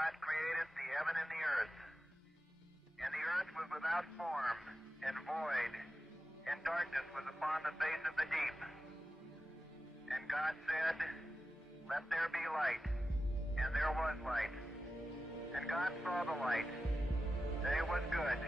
God created the heaven and the earth. And the earth was without form and void, and darkness was upon the face of the deep. And God said, "Let there be light." And there was light. And God saw the light, that it was good.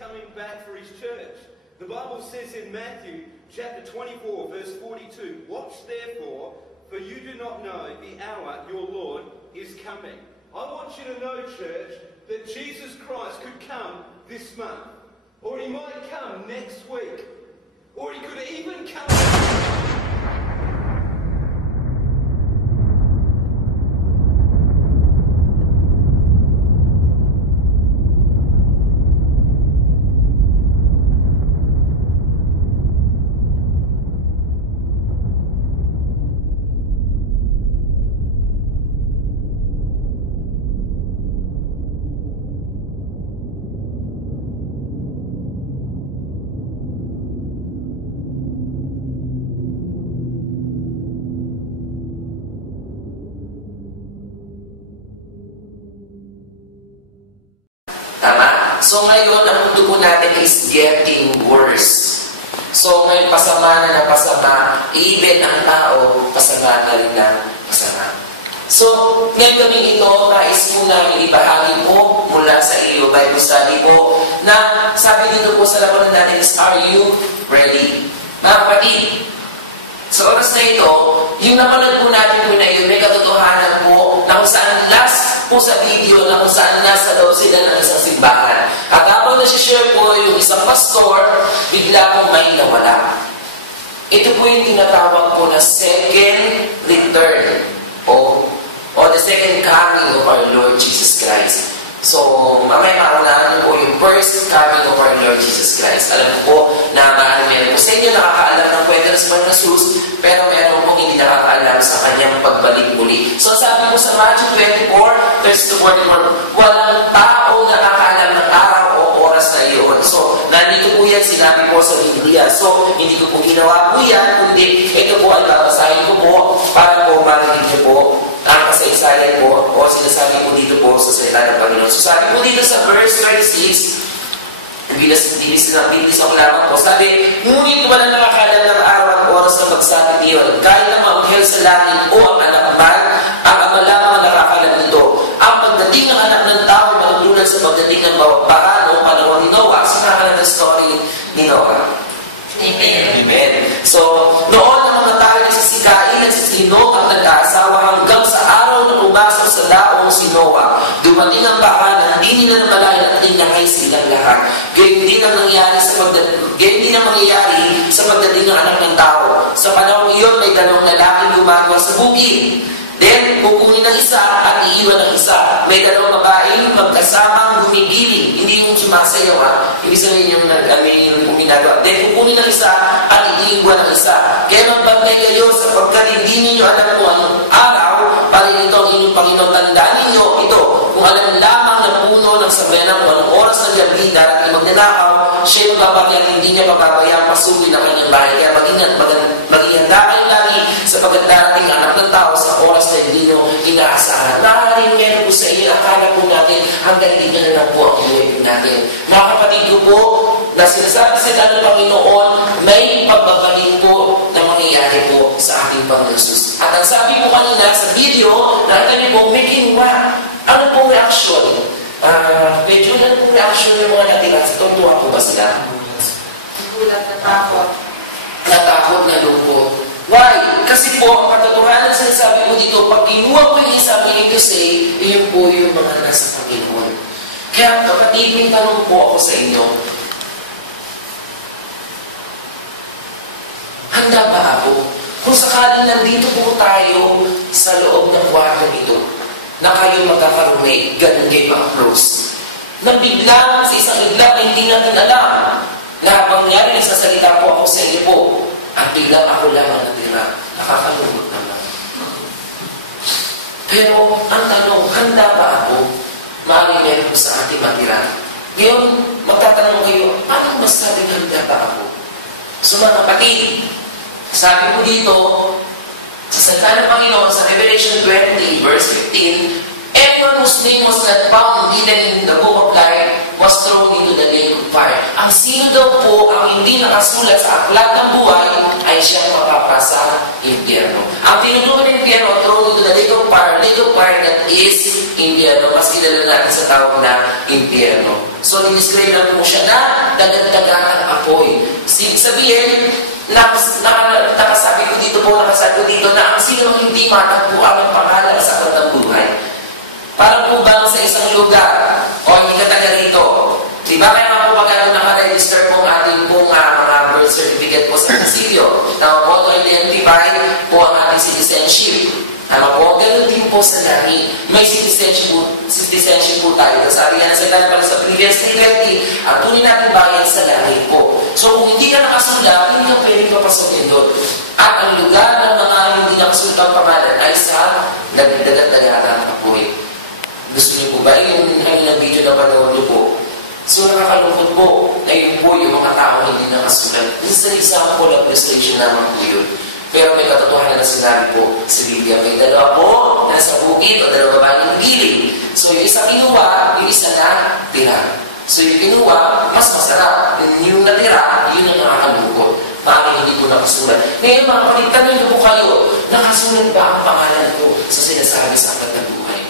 Coming back for his church. The Bible says in Matthew chapter 24 verse 42, "Watch therefore, for you do not know the hour your Lord is coming." I want you to know, church, that Jesus Christ could come this month, or he might come next week, or he could even come So ngayon, ang mundo po natin is getting worse. So ngayon, pasama na pasama, even ang tao, pasama na rin ng pasama. So, ngayon kaming ito, nais po namin ibahagi po mula sa iyo, Bible study po, na sabi dito po sa labanan natin is, are you ready? Mga kapatid, sa oras na ito, yung napanood po natin po na yun, may katotohanan po na kung saan last po sa video na kung saan nasa loob sila ng isang simbahan. At habang nasi-share po yung isang pastor, bigla pong may nawala. Ito po yung tinatawag po na second return o the second coming of our Lord Jesus Christ. So, mamaya maunahan po yung first coming of our Lord Jesus Christ. Alam ko po na meron po sa inyo nakakaalam ng kwento ng San Jesus, pero meron po hindi nakakaalam sa kanyang pagbalik muli. So, sabi po sa Matthew 24, verse 44, walang tao nakakaalam ng araw o oras na iyon. So, nandito po yan, sinabi po sa Biblia. So, hindi ko po ginawa po yan, kundi ito po ay babasahin ko po para po marinig niyo po ang kasaysayan po o sinasabi po dito po sa salita ng Panginoon. So sabi po dito sa verse 36, bilis ako lamang po, sabi, ngunit wala nakakalam ng araw at oras na magsakit iyon. Kahit ang manghel sa langit o ang anak man, ang ama lamang ang nakakalam nito. Ang pagdating ng anak ng tao, matutulad sa pagdating ng baha noong panahon ni Noah. Sinakalan ng story ni Noah. Amen. Amen. So, noon ang mga tao nagsisikain, nagsisinog at nagkaasawa hanggang sa araw na pumasok sa daong si Noah. Dumating ang baha na hindi nila namalayan at inangay silang lahat. Gayun din ang mangyayari sa pagdating ng anak ng tao. Sa panahon iyon, may dalawang lalaking gumagawa sa bukid. Then, kukunin ng isa at iiwan ng isa. May dalawang babaeng magkasamang gumigiling. Hindi yung sumasayaw, ha? Ibig sabihin yung ginagawa. Then, kukunin ng isa at iiwan ng isa. Kaya magbantay kayo sapagkat hindi ninyo alam kung anong araw, para ito ang inyong Panginoon. Tandaan ninyo ito. Kung alam lamang na puno ng sabayan kung anong oras ng gabi darating magnanakaw, siya magpapakyan, hindi niya papabayang pasukin ang kanyang bahay. Kaya maghihanda kayo lagi sapagkat darating anak ng tao sa oras na hindi nyo inaasahan. Maaaring meron po sa inyo, akala po natin hanggang hindi nyo na lang po ang buhay natin. Mga kapatid ko po, na sinasabi sa ng Panginoon, may pagbabalik po na mangyayari po sa ating Panginoon Jesus. At ang sabi po kanina sa video, nakita niyo po, making what? Ano pong reaction? Medyo na pong reaction ng mga natira. Tutuwa po ba sila? Gulat, natakot. Natakot, nalungkot. Why? Kasi po, ang katotohanan Kaya sinasabi ko dito, pag kinuha ko yung isa, meaning to say, yun po yung mga nasa Panginoon. Kaya kapatid, may tanong po ako sa inyo. Handa ba ako? Kung sakaling nandito po tayo sa loob ng kwartong ito, na kayo magkakarumate, ganun kayo ma-close. Na biglang, sa isang iglap na hindi natin alam, na habang nangyari, nagsasalita po ako sa inyo po, at biglang ako lang ang natira. Nakakalungkot naman. Pero, ang tanong, handa ba ako? Maaaring meron po sa ating matira. Ngayon, magtatanong kayo, paano masabing handa ba ako? So mga kapatid, sabi ko dito, sa salita ng Panginoon, sa Revelation 20, verse 15, everyone whose name was not found written in the book of life was thrown into the lake of fire. Ang sino daw po ang hindi nakasulat sa aklat ng buhay ay siyang mapapasa impyerno. Ang tinutukoy ng impyerno, thrown into the lake of fire that is impyerno. Mas kilala natin sa tawag na impyerno. So, diniscribe lang po siya na dagdag-dagan ang apoy. Sabihin, nakasabi ko dito na ang sino hindi matagpuan ang pangalan sa aklat ng buhay. Parang po bang sa isang lugar o hindi ka taga rito? Diba kaya nga po pagkano naka-register po ang ating pong mga birth certificate po sa munisipyo? Tama po, to identify po ang ating citizenship. Tama po, ganoon din po sa langit. May citizenship po tayo. Sabi yan sa ilan pala sa previous 320, ang tuloy natin bayan sa langit po. So kung hindi ka nakasulat, hindi ka pwedeng papasokin doon. At ang lugar ng mga hindi nakasulat ang pangalan ay sa dagat-dagatan ng apoy. Gusto niyo po ba yung video na panood niyo po? So nakakalungkot po na yun po yung mga tao hindi nakasulat. Isa example of illustration naman po yun. Pero may katotohanan na sinabi po sa Biblia. May dalawa po na nasa bukid o dalawa babaeng giling. So yung isa kinuha, yung isa na tira. So yung kinuha, mas masarap. Yung natira, yun ang nakakalungkot. Parang hindi po nakasulat. Ngayon mga kapatid, tanong po kayo, nakasulat ba ang pangalan ko sa sinasabi sa aklat ng buhay?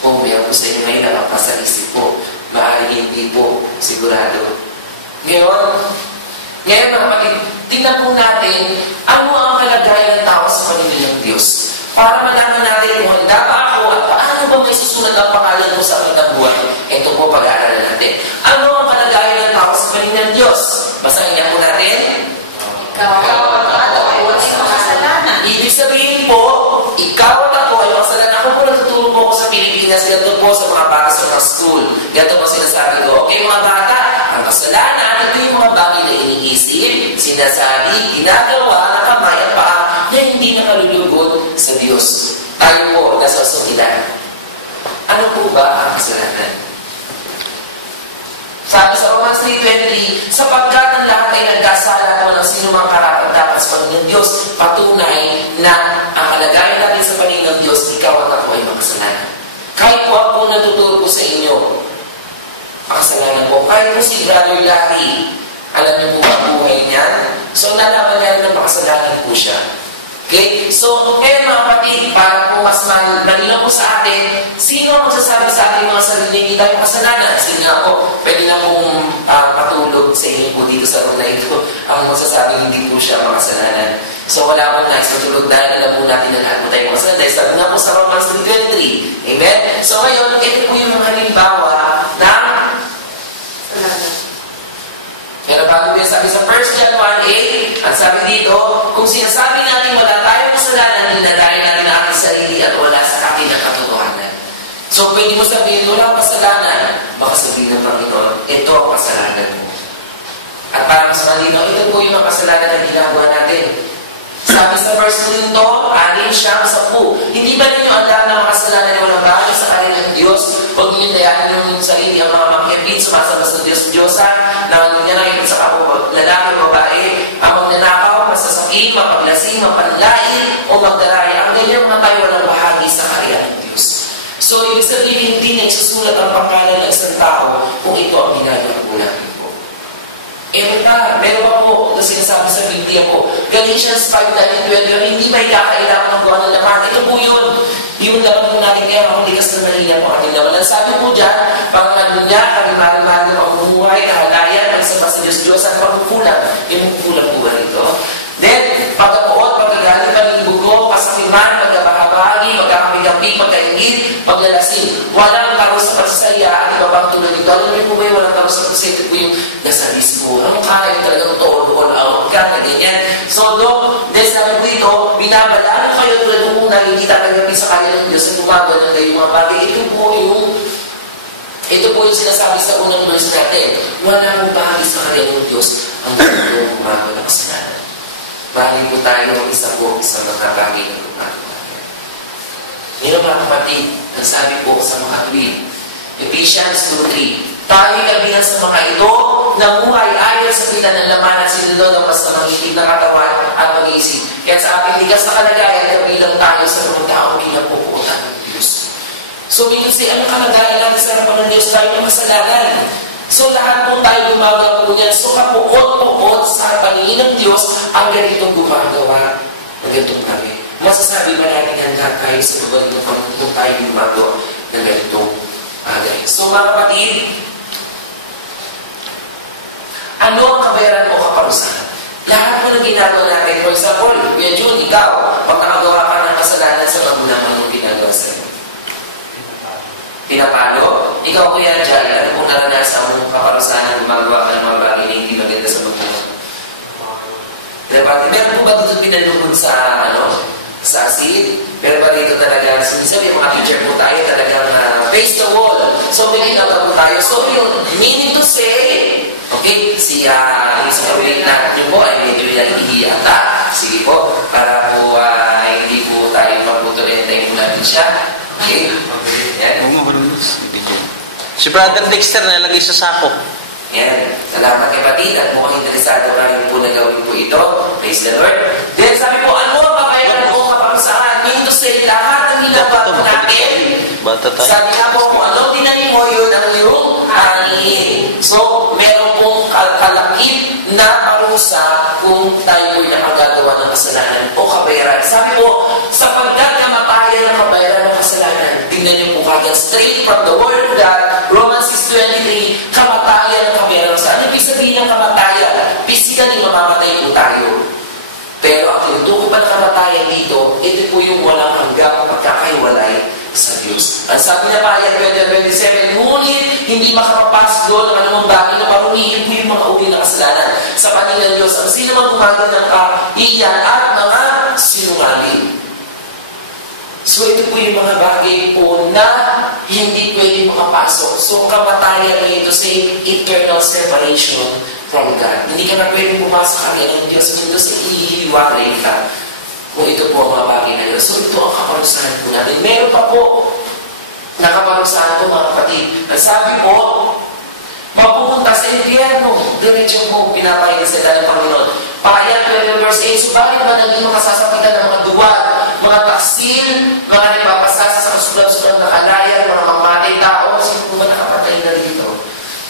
Kung meron po sa inyo ngayon nakapasa isip po, maaari hindi po, sigurado. Ngayon mga kapatid, tingnan po natin ano ang kalagayan ng tao sa paningin ng Diyos. Para malaman natin kung handa ba ako at paano ba may susunod ang pangalan ko sa aklat ng buhay. Ito po pag-aaralan natin. Ano ang kalagayan ng tao sa paningin ng Diyos? Basahin niya po natin. Ikaw at ako ay makasalanan. Ibig sabihin po, ikaw at ako ay makasalanan. Ako po nagtuturo po ako sa Pilipinas. Ganito po sa mga bata sa mga school. Ganito po sinasabi ko. Okay mga bata, ang kasalanan, ito yung mga bagay na iniisip, sinasabi, ginagawa, nakamay at paa na hindi nakalulugod sa Diyos. Tayo po nasa sungitan. Ano po ba ang kasalanan? Sabi sa Romans 3:20, sapagkat ang lahat ay nagkasala at walang sino mang karapat-dapat sa paningin ng Diyos, patunay na ang kalagayan natin sa paningin ng Diyos, ikaw at ako ay makasalanan. Kahit po ako natuturo ko sa inyo, makasalanan po. Kahit po si Brother Larry, alam niyo po ang buhay niyan. So, nalaman niya rin na makasalanan po siya. Okay? So, ngayon mga kapatid, para po mas malinaw po sa atin, sino ang magsasabi sa ating mga sarili hindi tayo kasalanan? Sige nga po, pwede na pong patulog sa inyo po dito sa room na ito ang magsasabi hindi po siya makasalanan. So, wala pong nais matulog dahil alam po natin na lahat po tayo makasalanan. Dahil sabi nga po sa Romans 3:23. Amen? So, ngayon, ito po yung mga halimbawa ng pero bago yan sabi sa 1 John 1:8, ang sabi dito, kung sinasabi natin wala tayong kasalanan, dinadahin natin ang ating sarili at wala sa atin ang katotohanan. So, pwede mo sabihin, wala kasalanan. Baka sabihin ng Panginoon, ito ang kasalanan mo. At para mas malinaw, ito po yung mga kasalanan na ginagawa natin. Sabi sa verse 2 nito, 6-10, hindi ba ninyo alam na mga kasalanan na walang bagay sa kanila ng Diyos? Huwag ninyo dayanin yung inyong sarili ang mga makiapit, sumasabas ng Diyos ng Diyosan, na nangyayari sa kapwa, lalaki o babae, ang magnanakaw, masasakit, mapaglasing, mapanlain, o magdaraya. Ang ganyang mga tayo walang bahagi sa kaharian ng Diyos. So, ibig sabihin, hindi nagsusulat ang pangalan ng isang tao kung ito ang ginagawa po natin. Meron pa po, ito sinasabi sa Biblia po, Galatians 5:12, hindi may kakailangan ng buwan ng laman. Ito po yun. Yung laman po natin kaya makulikas na malina po ating laman. Sabi po dyan, pangalan niya, kalimaran-maran ng pamumuhay, kahalayan, pagsabas sa Diyos-Diyos, at pagkukulang. Yung kukulang po ba rito? Then, pagkapuot, pagkagaling, panibugo, pasakiman, pagkabalik, pagbabahagi, pagkakapigampi, pagkaingit, paglalasing. Walang taro sa pagsasaya at iba pang tulad ito. Alam niyo po ba yung walang taro sa pagsasaya? Ito po yung nasa disco. Ano kaya talagang all out ka na ganyan. So, dahil sabi po ito, binabalaan kayo tulad kung hindi tatanggapin sa kanya ng Diyos at gumagawa ng kayo mga bagay. Ito po yung sinasabi sa unang verse natin. Wala mo bahagi sa kanya ng Diyos ang ganito gumagawa ng kasalanan. Bahagi po tayo ng isa mga bagay ng gumagawa. Ngayon mga kapatid, ang sabi po sa mga tuwid, Ephesians 2:3, tayo'y kabilang sa mga ito na buhay ayon sa kita ng laman at sinunod ang mas namangitid na katawan at pag-iisip. Kaya sa ating ligas na kalagayan, kabilang tayo sa mga taong pinapuputan ng Diyos. So, minsan ang kalagayan natin sa harapan ng Diyos tayo ng kasalanan. So, lahat po tayo gumagawa po niyan. So, kapuot-puot sa paningin ng Diyos ang ganitong gumagawa ng ganitong bagay. Masasabi ba natin handa tayo sa lugar ng Panginoon kung tayo gumagawa ng ganitong bagay? So, mga kapatid, ano ang kabayaran o kaparusahan? Lahat po ng ginagawa natin, for example, Kuya June, ikaw, pag nakagawa ka ng kasalanan sa magulang, anong ginagawa sa'yo? Pinapalo? Ikaw, Kuya Jal, ano kung naranasan mong kaparusahan ng gumagawa ka ng mga bagay na hindi maganda sa magulang? Meron po ba dito pinalugod sa, sa asid? Pero ba dito talaga, minsan yung mga teacher po tayo talagang face the wall. So, may ginagawa po tayo. So, yun, meaning to say, okay, yung sa kapit natin po ay medyo naiihi ata. Sige po, para po hindi po tayo magputulentay mo natin siya. Okay? Yan. Si Brother Dexter nalagay sa sako. Yan. Salamat kapatid at mukhang interesado ka rin po na gawin po ito. Praise the Lord. Then sabi po, ano ang babayaran mo kaparusahan? Meaning to say, lahat ng ginagawa po natin. Sabi nga po, kung ano tinanim mo, yun ang iyong hangin. So, meron pong kalakip na parusa kung tayo po'y nakagagawa ng kasalanan o kabayaran. Sabi po, sapagkat namatayan ang kabayaran ng kasalanan, tingnan niyo po kagad straight from the Word of God, Romans 6:23, kamatayan ang kabayaran. Ano ibig sabihin ng kamatayan? Physically, mamamatay po tayo. Pero ang tinutukoy pa ng kamatayan dito, ito po yung walang hanggang pagkakaiwalay sa Diyos. Ang sabi na pa, ayat 27, ngunit hindi makapapasok doon ang anumang bagay na parumihin po yung mga uri na kasalanan sa paningin ng Diyos. Ang sino mang gumagawa ng iyan at mga sinungaling. So ito po yung mga bagay po na hindi pwede makapasok. So kamatayan ito sa eternal separation from God. Hindi ka na pwede pumasok kanya ng Diyos. Kung Diyos ay ihiwalay ka. Kung ito po ang mga bagay na yun. So ito ang kaparusahan po natin. Meron pa po na kaparusahan po mga kapatid. Nasabi po, mapupunta sa impyerno. Diretso po pinapakita sa ng Panginoon. Pakayat 12 verse 8. So bakit ba naging makasasapitan ng mga duwag, mga taksil, mga nagpapasasa sa kasulat-sulat na kalayan, mga mamatay tao? Sino po ba nakapatay na rito?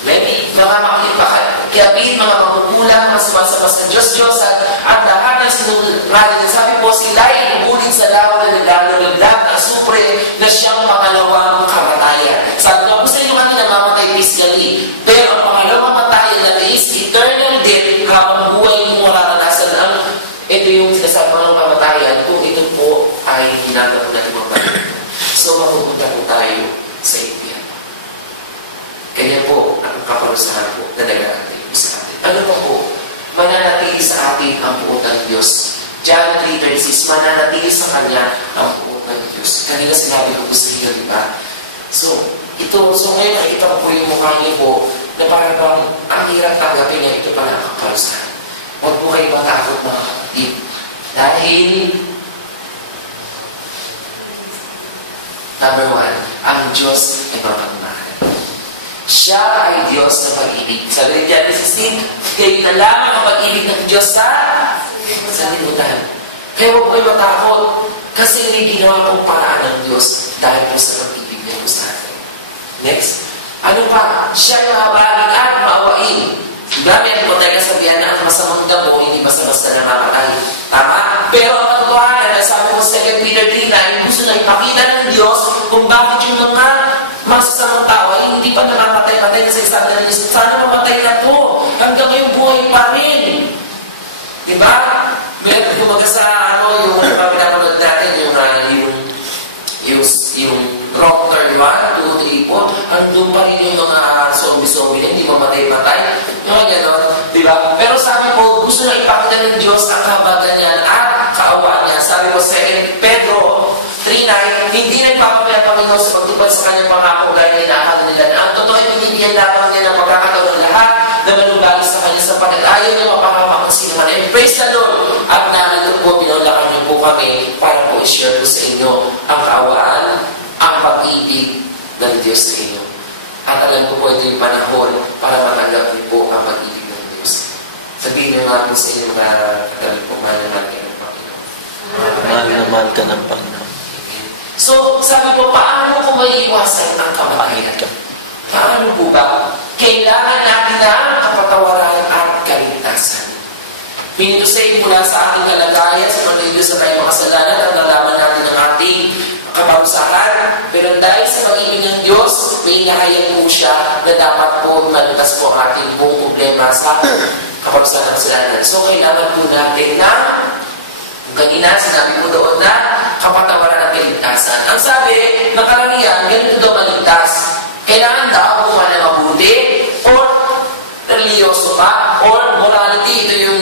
Maybe, mga makikipagkiyapin, mga magugulang, mga sumasabas ng Diyos-Diyosan, at lahat ng sinungaling. Sabi po, sila ay ibubunin sa lawa na naglalaglag ng supre na siyang pangalawang kamatayan. Sabi nga po sa inyo kanina, mamatay physically. Pero ang pangalawang kamatayan na is eternal death, habang buhay mo mararanasan ang ito yung sinasabi ng kamatayan kung ito po ay ginagawa natin mga bagay. So, mapupunta po tayo sa impyerno. Kaya po, ang kaparusahan po na nagkakatayo sa atin. Ano pa po? Mananatili sa atin ang buot ng Diyos. John 3:36, mananatili sa Kanya ang buot ng Diyos. Kanina sinabi ko po sa inyo, di ba? So, ngayon nakita ko po yung mukha niyo po na parang ang hirap tanggapin niya, ito pala ang kaparusahan. Huwag po kayo matakot mga kapatid. Dahil, number 1, ang Diyos ay mapagmahal. Siya ay Diyos na pag-ibig. Sabi ni John 16, kayo na lamang ang pag-ibig ng Diyos sa limutan. Kaya huwag kayo matakot kasi may ginawa pong paraan ng Diyos dahil po sa pag-ibig niya po sa atin. Next. Ano pa? Siya ay mahabagin at maawain. Diba, meron po tayo kasabihan na ang masamang damo, hindi basta-basta namamatay. Tama? Pero ang katotohanan, sabi mo sa 2 Peter 3:9, gusto na ipakita ng Diyos kung bakit yung mga masasamang tao ay hindi pa namamatay-matay na sa isang ng Diyos. Sana mamatay na po. Hanggang ngayong buhay pa rin. Diba? Meron kumaga sa yung pinapanood natin, yung sabi ko, 2 Pedro 3:9, hindi nagpapakaya Panginoon sa pagtupad sa kanyang pangako gaya na inaakala nila na ang totoo ay binibigyan lamang niya ng pagkakataon ng lahat na manugali sa kanya sa pag-ayaw niya mapahamak ang sino man. And praise the Lord! At narito po, pinulakan niyo po kami para po i-share po sa inyo ang kaawaan, ang pag-ibig ng Diyos sa inyo. At alam ko po ito yung panahon para matanggap niyo po ang pag-ibig ng Diyos. Sabihin niyo nga po sa inyo mga katabi po, mahal naman kayo ng Panginoon. Mahal na mahal ka ng Panginoon. So, sabi ko, paano ko maiiwasan ang kamatayan? Paano po ba? Kailangan natin ng kapatawaran at kaligtasan. Meaning to say, mula sa ating kalagayan, sa mga sa tayong makasalanan, at nalaman natin ang ating kaparusahan. Pero dahil sa pag-ibig ng Diyos, may inahayag po siya na dapat po malutas po ang ating buong problema sa kaparusahan ng kasalanan. So, kailangan po natin na kanina, sinabi mo doon na kapatawaran at kaligtasan. Ang sabi ng karamihan, ganito daw maligtas. Kailangan daw kumain na mabuti or religyoso ka or morality. Ito yung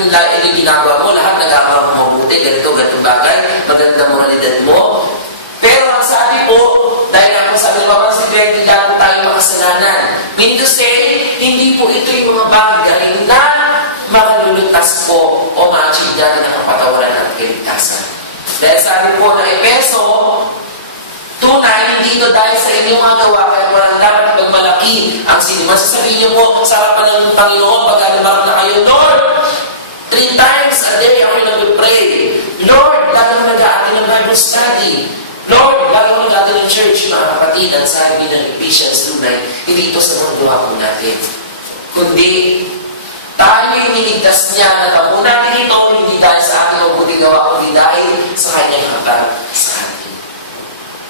ginagawa mo. Lahat nagagawa mo mabuti. Ganito bagay. Magandang moralidad mo. Pero ang sabi po, dahil ako sabi ng Papa, hindi lang po tayo makasalanan. Meaning to say, hindi po ito yung mga bagay na makalulutas po o ma-achieve natin ang kapatawaran at kaligtasan. Dahil sabi po na Epeso, tunay, hindi ito dahil sa inyong mga gawa, kaya walang dapat magmalaki ang sinima. Sasabihin niyo po sa harapan ng Panginoon, pag alamarap na kayo, Lord, 3 times a day ako yung nag-pray. Lord, lalo na nag-aatin ng Bible study. Lord, lalo na nag-aatin ng church, mga kapatid, ang sabi ng Ephesians 2:9, hindi ito sa mga gawa po natin. Kundi, tayo yung niligtas niya na tamo natin ito, hindi dahil sa ating mabuting gawa, kundi dahil sa kanyang hatag sa atin.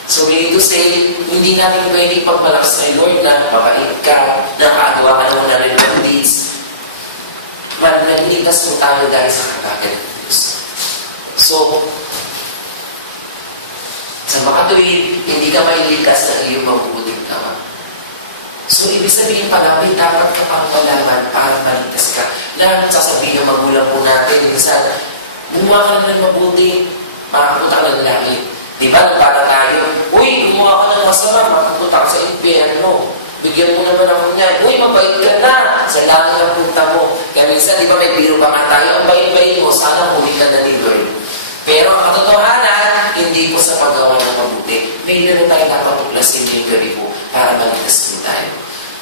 So, we need to say, hindi natin pwedeng pagmalakas kay Lord na mabait ka, nakagawa ka naman na rin ng deeds. Niligtas mo tayo dahil sa katagan ng Diyos. So, sa makatuwid, hindi ka mailigtas ng iyong mabubuting gawa. So, ibig sabihin pala, may dapat ka pang malaman para maligtas ka. Lahat sasabihin ng magulang po natin, minsan, gumawa ka ng mabuti, makapunta ka ng langit. Di ba, nagpata tayo, uy, gumawa ka ng masama, makapunta ka sa impyerno. Bigyan mo naman ako niyan, uy, mabait ka na, sa langit ang punta mo. Kaya minsan, di ba, may biro pa nga tayo, ang bait-bait mo, sana huli ka na ni Lord. Pero ang katotohanan, hindi po sa paggawa ng mabuti. May naman tayo nakatuklasin yung gabi po para maligtas mo tayo.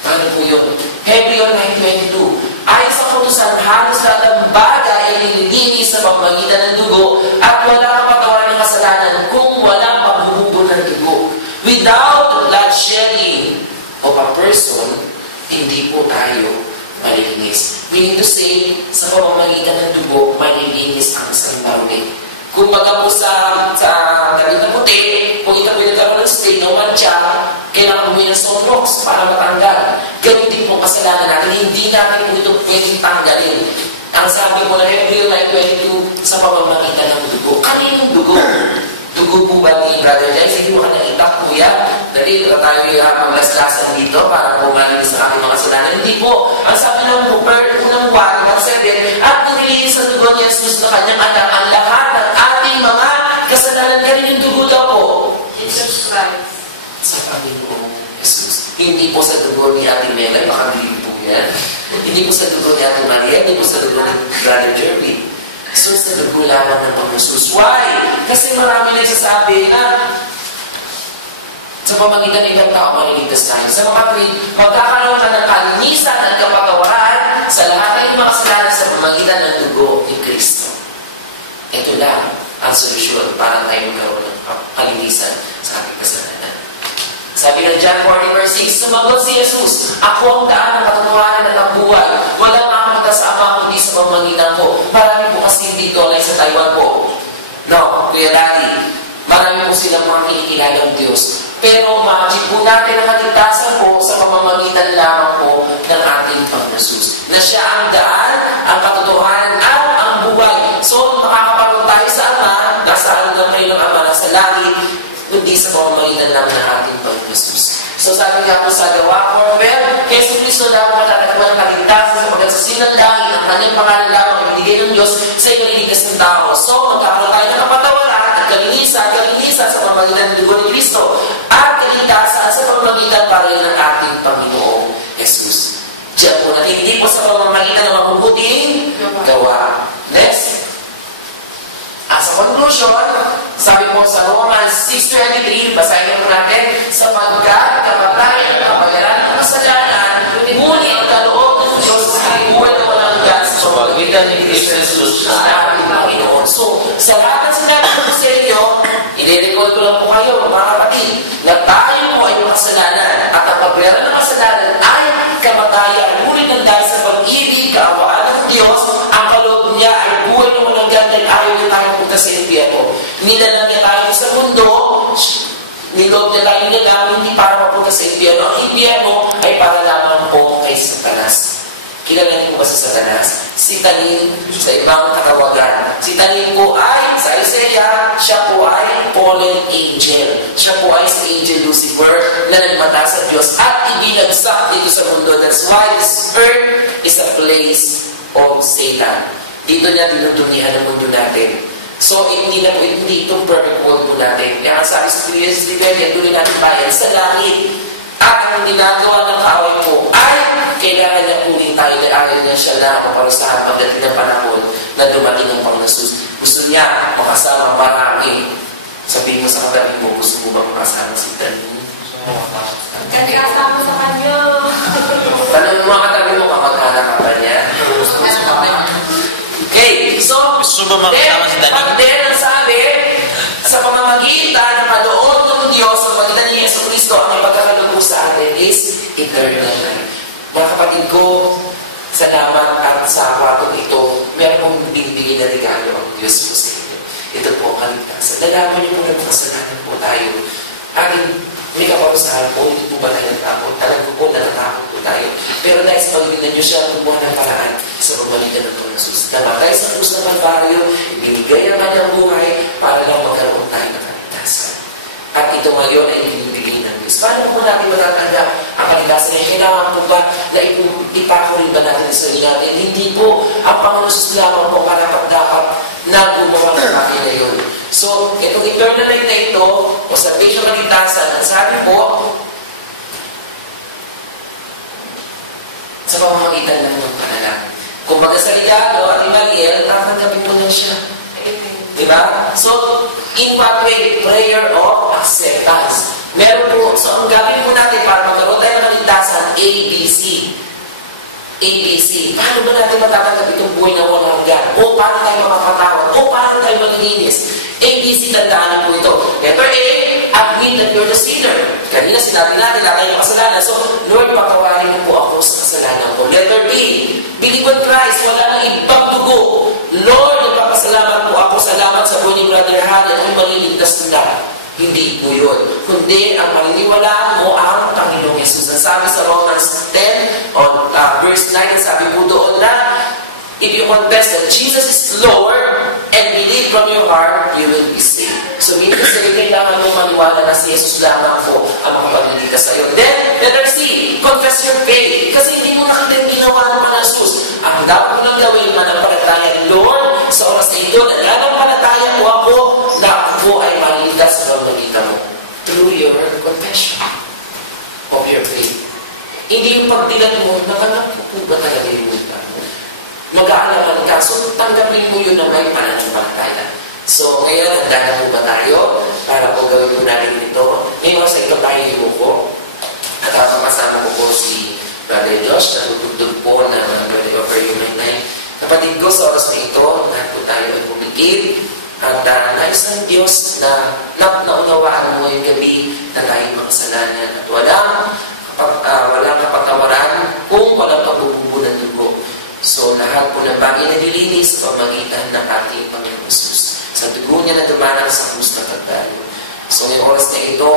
Paano po yun? Hebreo 9:22. Ayon sa kautusan, halos lahat ng bagay ay nililinis sa pamamagitan ng dugo at wala kang patawaran ng kasalanan kung walang pagbububo ng dugo. Without bloodshedding of a person, hindi po tayo malilinis. Meaning to say, sa pamamagitan ng dugo, malilinis ang isang barangay. Kung baga po sa damit na puti, kung ito po nagkaroon ng stain o mancha, kailangan bumili ng stone rocks para matanggal. Ganun din po kasalanan natin, hindi natin po ito pwedeng tanggalin. Ang sabi mo na Hebreo 9:22 sa pamamagitan ng dugo. Kaninong dugo? Dugo po ba ni Brother Jais? Hindi mo ka naitak, kuya. Dali, tayo maglaslasan dito para pumalinis ang ating mga kasalanan. Hindi po. Ang sabi ng unang 1:7, at nililinis sa dugo ni Jesus na kanyang anak ang lahat ng ating mga kasalanan. Kaninong dugo daw po? Jesus Christ. Sa Panginoong Jesus. Hindi po sa dugo ni Ate Mela, makabilib po yan. Hindi po sa dugo ni Ate Maria, hindi po sa dugo ni Brother Jeremy. So, sa dugo lamang ng Panginoon Jesus. Why? Kasi marami nagsasabi na sa pamagitan ng ibang tao, maliligtas tayo. Sa mga kapatid, magkakaroon ka ng kalinisan at kapatawaran sa lahat ng mga kasalanan sa pamagitan ng dugo ni Kristo. Ito lang ang solusyon para tayo magkaroon ng kalinisan sa ating kasalanan. Sabi ng John 40:6, sumagot si Jesus, ako ang daan ng katotohanan at ang buhay. Walang makapunta sa Ama kundi sa pamamagitan ko. Marami po kasi dito, like sa Taiwan po. No, Kuya Daddy, marami po silang mga kinikilalang Diyos. Pero ma-achieve po natin ang kaligtasan po sa pamamagitan lamang po ng ating Panginoon Jesus. Na siya ang daan, ang katotohanan at ang buhay. So, makakaparoon tayo sa Ama, nasa ng kayo ng Ama, nasa langit, kundi sa pamamagitan lang ng ating Panginoon Jesus. So sabi nga po sa Gawa 4:12, Yesu Cristo lamang matatakman ng kaligtasan sa pagkasasinan langit ang kanyang pangalan lamang ibinigay ng Diyos sa iyong liligtas ng tao. So magkakaroon tayo ng kapatawaran pamamagitan ng dugo ni Kristo at kaligtasan sa pamamagitan pa rin ng ating Panginoong Jesus. Diyan po natin, hindi po sa pamamagitan ng mabubuting gawa. Next. As a conclusion, sabi po sa Romans 6:23, basahin po natin, sapagkat kamatayan ang kabayaran ng kasalanan, ngunit ang kaloob ng Diyos ay buhay na walang hanggan sa pamamagitan ni Kristo Jesus na ating Panginoon. So, sa lahat ng sinabi ko sa inyo, i-recall ko lang po kayo, mga kapatid, na tayo po ay makasalanan at ang kabayaran ng kasalanan ay kamatayan, ngunit ang dahil sa pag-ibig, kaawaan ng Diyos, ang kaloob niya ay buhay na walang hanggan dahil ayaw niya tayo punta sa impyerno. Nilalang niya tayo sa mundo, niloob niya tayo nilalang hindi para mapunta sa impyerno. Ang impyerno ay para lamang po kay Satanas. Kilala niyo po ba si Satanas? Si Tanin sa ibang katawagan. Si Tanin po ay, sa Isaiah, siya po ay fallen angel. Siya po ay si Angel Lucifer na nagmata sa Diyos at ibinagsak dito sa mundo. That's why this earth is a place of Satan. Dito niya dinudunihan ang mundo natin. So, hindi ito perfect world po natin. Kaya sabi sa Pilipinas, yan tuloy natin bayan sa langit. At ang ginagawa ng kaaway po ay kailangan niya kunin tayo dahil ayaw niya siya na maparusahan pagdating ng panahon na dumating ang Panginoon. Gusto niya makasama marami. Sabihin mo sa katabi mo, gusto mo ba makasama si Tanin? Kasi kasama sa kanya. Tanong mo mga katabi mo, kamag-anak ka ba niya? Okay, so, Gusto ba makasama si Tanin? pag din ang sabi, sa pamamagitan ng kaloob ng Diyos, sa pamamagitan ni Yesu Cristo, ang ipagkakaloob sa atin is eternal life. Mga kapatid ko, salamat at sa kwartong ito, meron pong binibigay na regalo ang Diyos po sa inyo. Ito po ang kaligtasan. Lalaman niyo po na kasalanan po tayo. Ating may kaparusahan po, hindi po ba tayo natakot? Talagang po natatakot po tayo. Pero dahil sa pagbibinan niyo siya, kumuha ng paraan sa pamamagitan ng Panginoon. Namatay sa krus ng Kalbaryo, ibinigay ang kanyang buhay para lang magkaroon tayo ng kaligtasan. At ito ngayon ay ibinibigay ng Diyos. Paano po natin matatanggap ang kaligtasan? Kailangan po ba na ipako rin ba natin sa sarili natin? Hindi po. Ang Panginoon lamang po para dapat na gumawa ng akin na yun. So, itong eternal life na ito, o salvation kaligtasan, ang sabi po, sa pamamagitan lang ng panalangin. Kung baga sa regalo at Emmanuel, tatanggapin po lang siya. Diba? So, in what way? Prayer of acceptance. Meron po, so ang gagawin po natin para magkaroon tayo ng kaligtasan, ABC. ABC. Paano ba natin matatanggap itong buhay na walang hanggan? O paano tayo mapapatawad? O paano tayo maglinis? ABC, tandaan po ito. Letter A, admit that you're the sinner. Kanina sinabi natin, lahat yung kasalanan. So, Lord, patawarin mo po ako sa kasalanan ko. Letter B, believe on Christ. Wala nang ibang dugo. Lord, nagpapasalamat po ako. Salamat sa buhay ni Brother Han at ang maliligtas nila. Hindi po yun. Kundi ang paniniwalaan mo ang Panginoong Yesus. Ang sabi sa Romans 10, verse 9, sabi po doon na, if you confess that Jesus is Lord and believe from your heart, you will be saved. So, meaning sa kailangan mo maniwala na si Jesus lamang po ang makapagliligtas sa iyo. Then, letter C, confess your faith. Kasi hindi mo nakita yung ginawa ng Panginoon Jesus. Ang dapat mo lang gawin, manampalataya, Lord, sa oras na ito, naganampalataya po ako na ako po ay maliligtas sa pamamagitan mo. Through your confession of your faith. Hindi yung pagdilat mo, nakanap po ba talaga yung mundo? Mag-aalaman ka. So, tanggapin mo yun na may pananampalataya. So, ngayon, handa na po ba tayo para po gawin po natin ito? Ngayon, sa ito tayo ibuko. At kasama ko po si Brother Josh na tutugtog po na Brother Offer Human Night. Kapatid ko, sa oras na ito, lahat po tayo ay pumigil. At nais ng Diyos na naunawaan mo yung gabi na tayo makasalanan. At walang kapatawaran kung walang pagbububo ng dugo. So, lahat po ng bagay na nilinis sa pamagitan ng ating Panginoon Jesus. Sa dugo niya na dumanang sa krus ng Kalbaryo. So, ngayong oras na ito,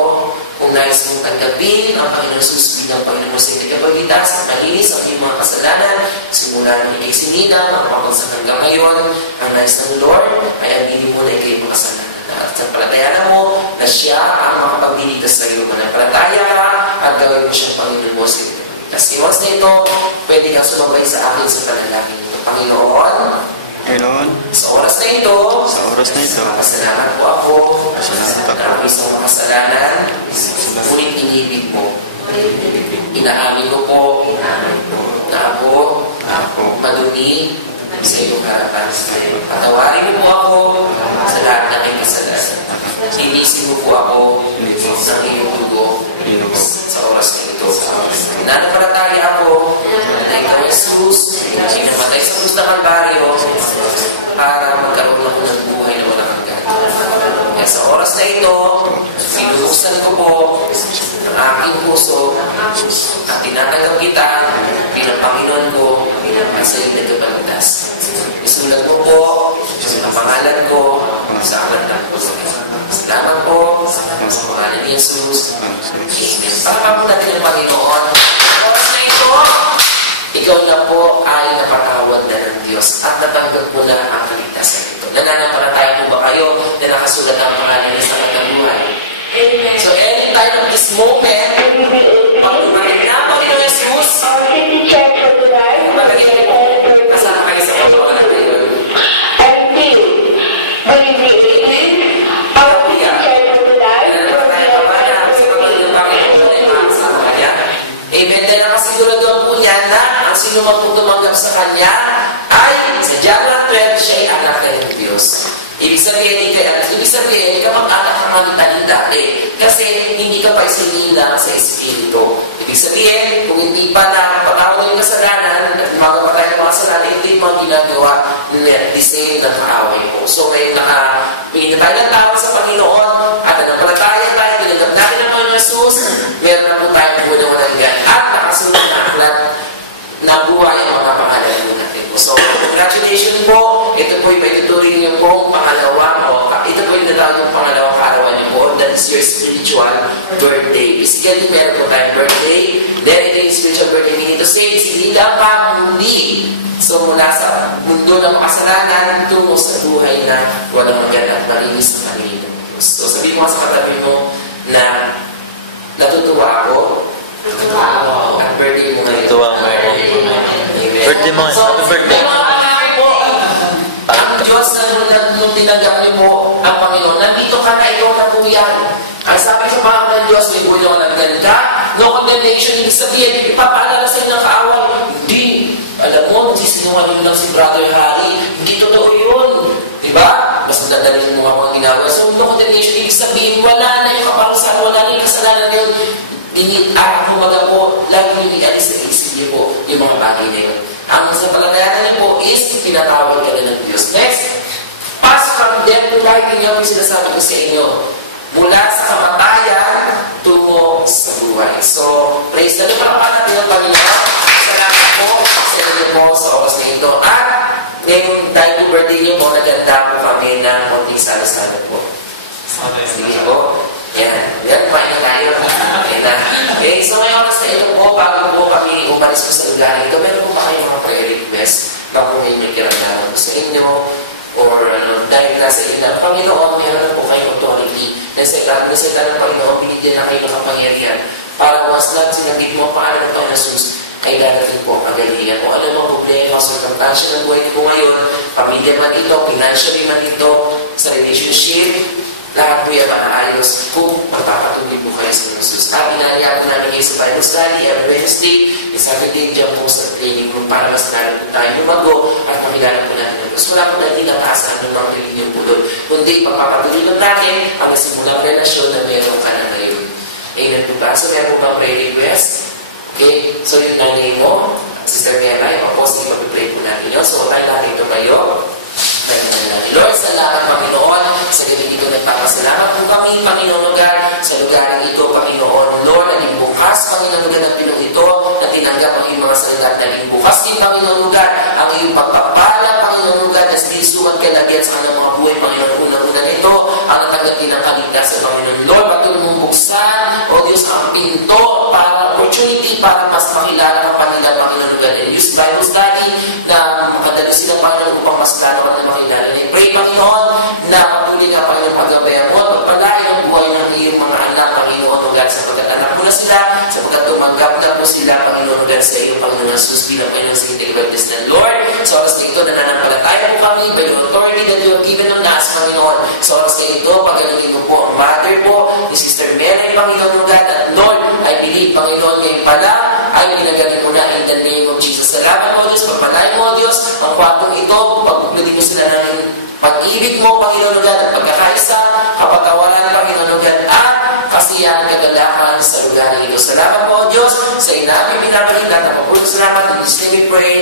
kung nais mong tanggapin ang Panginoon Jesus bilang Panginoon sa inyong kapalitas at malinis ang iyong mga kasalanan, simula ng ikay sinina, makapapansan hanggang ngayon, ang nais ng Lord ay aminin mo na ikay makasalanan. At sa palatayanan mo na siya ang makapagbilitas sa iyo. Manampalataya ka at gawin mo siyang Panginoon mo sa inyong kapalitas. Ngayong oras na ito, pwede kang sumabay sa akin sa panalangin mo. Panginoon, Ngayon, sa oras na ito, sa oras na ito, pasalamat po ako pasalamat ako sa makasalanan, ngunit inibig mo. Inaamin ko po na ako madumi sa iyong harapan. Patawarin mo po ako sa lahat ng aking kasalanan. Inisin mo po ako ng iyong dugo sa oras na ito. Nanampalataya ako na ikaw, Jesus, sinamatay sa krus ng Kalbaryo para magkaroon ako ng buhay na walang hanggan. Kaya sa oras na ito, sinuhusan ko po ang aking puso at tinatanggap kita bilang Panginoon ko at sa iyong nagkabaligtas. Isulat mo po ang pangalan ko sa aklat ng puso. Salamat po sa pangalan ni Jesus. Amen. Pakapapon natin ang Panginoon. Oras na ito, ikaw na po ay napatawad na ng Diyos at natanggap mo na ang kaligtasan ito. Nananampalataya po ba kayo na nakasulat ang pangalan niya sa katabuhay? Amen. So anytime of this moment, pag lumalik na Panginoon Jesus, kasama kayo sa pagkawa na kayo. Amen. Dahil nakasiguraduhan po niya na ang sino man po tumanggap sa Kanya ay sa John 12, siya ay anak ng Diyos. Ibig sabihin, kamag-anak ka man dati. Kasi hindi ka pa isinilang sa Espiritu. Ibig sabihin, kung hindi pa na pag-awal yung kasalanan, magpapatay ng mga kasalanan, hindi mga ginagawa the same na kaaway po. So, may pinatay ng tao sa Panginoon at nanampalataya tayo, pinagap natin ang Panginoon Jesus, meron na po tayo muna walang gan at nakasunod na aklat na buhay ang mga pangalan mo natin po. So, congratulations po. Ito po yung maituturing niyo po pangalawa mo. Ito po yung natawag yung pangalawang kaarawan niyo po. That is your spiritual birthday. Basically, meron po tayong birthday. Then, ito yung spiritual birthday. Meaning to say, sinila pa muli. So, mula sa mundo ng makasalanan, tungo sa buhay na walang hanggan at malinis na kanina. So, sabihin mo sa katabi mo na natutuwa ako. At birthday mo ngayon. Natutuwa mo ngayon. Birthday mo ngayon. Happy birthday. Ang Diyos na nung tinanggap niyo po ang Panginoon, nandito ka na, ikaw na po yan. Ang sabi sa mga ng Diyos, may buhay ng ganda, no condemnation, ibig sabihin, ipapaalala sa inyo ng kaaway. Hindi. Alam mo, nagsisinungaling lang si Brother Harry. Hindi totoo yun. Diba? Mas nadadalhin mo nga mga ginagawa. So, no condemnation, ibig sabihin, wala na yung kaparusahan, wala na yung kasalanan yun. Kumaga po, lagi nyo ialis sa isip niyo po yung mga bagay na yun. Ang sa palatayanan niyo po is pinatawag ka na ng Diyos. Next, pass from death to life. Inyo yung sinasabi ko sa inyo. Mula sa kamatayan, tungo sa buhay. So, praise the Lord. Parapan natin ang Panginoon. Salamat po sa inyo po sa oras na ito. At ngayong time to birthday niyo po, naganda po kami ng konting sala-sala po. Sige po. Yan, paano tayo. Okay, so ngayon oras na ito po, bago po kami umalis po sa lugar ito, meron po ba kayong mga prayer request? Baka po may kiramdaman po sa inyo, or dahil nasa inyo, Panginoon, meron na po kayong authority. Nasa ng Panginoon, binigyan na kayo ng kapangyarihan para once lahat sinagit mo, paano ng Panginoon Jesus, ay darating po ang kagalingan. Kung ano mga problema, circumstantial ng buhay ko ngayon, pamilya man ito, financially man ito, sa relationship, lahat po yan maayos kung magpapatuloy po kayo sa Jesus. At inalihan po namin kayo sa Bible Study every Wednesday. Isang day dyan po sa training room para mas nalang po tayo lumago at pamilaran po natin ng Diyos. Wala po natin nataasan ng mga religion po doon. Kundi pagpapatuloy lang natin ang nasimulang relasyon na meron ka na ngayon. Amen po ba? So meron po bang prayer request? Okay, so yung nanay mo, Sister Mela, yung apostle, mag-pray po natin yun. So tayo natin tumayo. Lord, salamat Panginoon sa gabi ito nagpapasalamat po kami, Panginoon lugar, sa lugar ng ito, Panginoon. Lord, naging bukas, Panginoon lugar ng pinong ito, na tinanggap ang iyong mga salita, naging bukas din, Panginoon lugar, ang iyong pagpapala, Panginoon lugar, na sinisukat ka lagyan sa kanyang mga buhay, Panginoon. Unang-una nito, ang natanggap din ng kaligtasan, Panginoon. Lord, patuloy mong buksan, O Diyos, ang pinto para opportunity para mas makilala ang Panginoon, Panginoon lugar. And use Bible study na makadalo silang Panginoon upang mas lalo ka na makilala. And pray, Panginoon, na patuloy nga Panginoon paggabayan mo at pagpalain ang buhay ng iyong mga anak, Panginoon, lugar sapagkat anak mo na sila, sapagkat tumanggap na po sila, Panginoon, lugar sa iyo, Panginoon Jesus, bilang Panginoon sa integridad ng Lord. So, oras na ito, nananampalataya po kami by the authority authority that you have given on us, Panginoon. Sa oras na ito, pagalingin ko po ang mother po, ni Sister Mary, Panginoon ng God, at Lord, I believe, Panginoon, ngayon pala, ay pinagaling mo na in the name of Jesus. Salamat mo, Diyos, pagpalain mo, Diyos, ang kwartong ito, pagpupulin mo sila ng pag-ibig mo, Panginoon ng God, at pagkakaisa, kapatawaran, Panginoon ng God, at kasiyahan, kagalakan sa lugar ng ito. Salamat po, Diyos, sa inamin, binabalik natin, papulong salamat, in His name we pray.